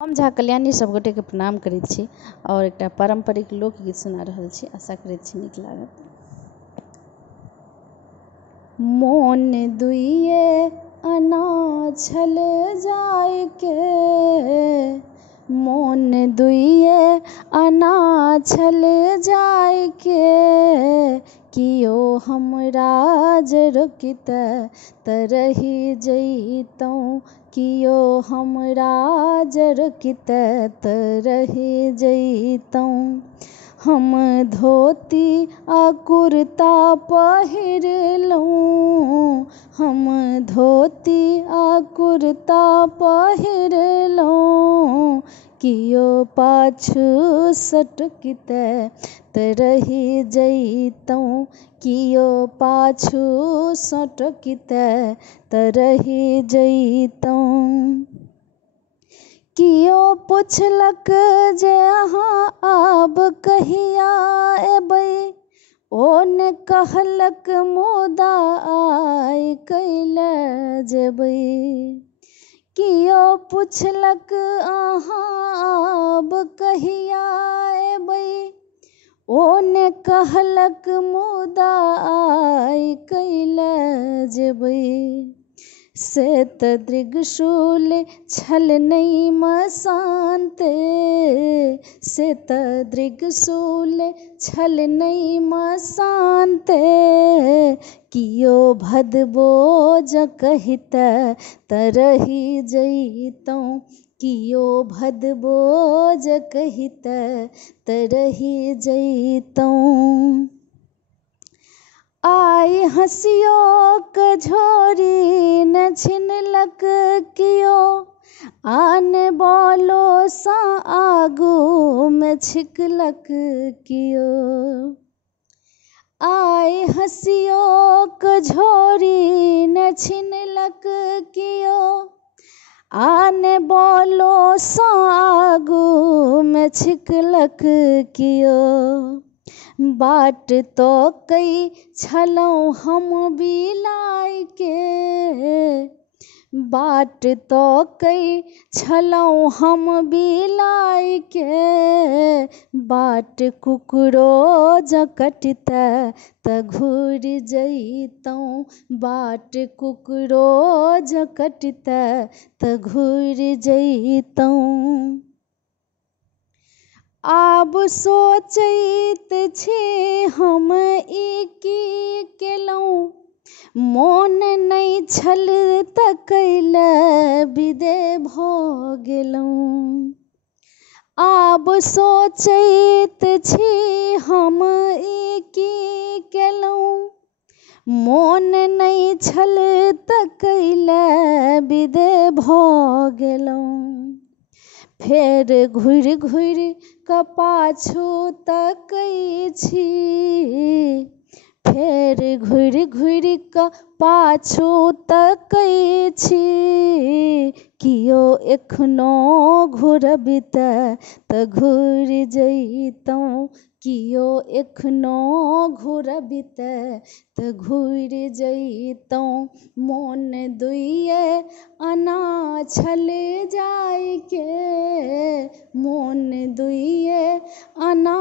हम झा कल्याणी सब गोटे के प्रणाम करैत छी और एकटा पारंपरिक लोकगीत सुना रहल छी। आशा करैत छी नीक लागत। मोन दुइये अना छल जाय के, मोन दुइये अना छल जाय के, कियो हमरा जे रोकित त रहि जइतौं, कियो हमरा जे रोकित त रहि जइतौं। हम धोती आ कुर्ता पहिरलहुँ, हम धोती आ कुर्ता पहिरलहुँ, कियो पाछू सटकित त रहि जइतौं, कियो पाछू सटकित त रहि जइतौं। कियो पुछलक जे अहाँ आब कहिया एबै, ओ ने कहलक मुदा आइ कैले जेबै। कियो पुछलक अहाँ आब कहिया एबै, ओ ने कहलक मुदा आइ कैले जेबै। से त दृगशूल छल नहि मसान्ते, से त दृगशूल छल नहि मसान्ते, कियो भदबोज कहित त रहि जइतौं, कियो भदबोज कहित त रहि जइतौं। आइ हँसियोक झोरी न छिनलक कियो, आन बलो सँ आगू में छिकलक कियो। आइ हँसियोक झोरी न छिनलक कियो, आन बलो सँ आगू में छिकलक कियो। बाट तकै छलहुँ हम बिलाइ के, बाट तकै छलहुँ हम बिलाइ के, बाट कुकरो जँ कटित त घुरि जइतौं, बाट कुकरो जँ कटित त घुरि जइतौं। आब सोचैत छी हम ई की केलहुँ, मोन नहि छल त कैले विदे भ गेलहुँ। आब सोचैत छी हम ई की केलहुँ, मोन नहि छल त कैले विदे भ गेलहुँ। फेर घुरि घुरि क पाछू तकै छी, फेर घुरि घुरि क पाछू तकै छी, कियो एखनो घुरबित त घुरि जइतौं, कियो एखनो घुरबित त घुरि जइतौं। मोन दुइये अना छल जाय के, मोन दुइये अना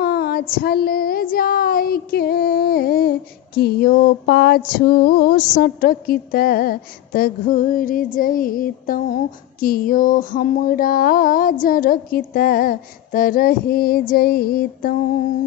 छल जाय के, कियो पाछू सटकित त घुरि जइतौं, कियो हमरा जँ रोकित त रहि जइतौं।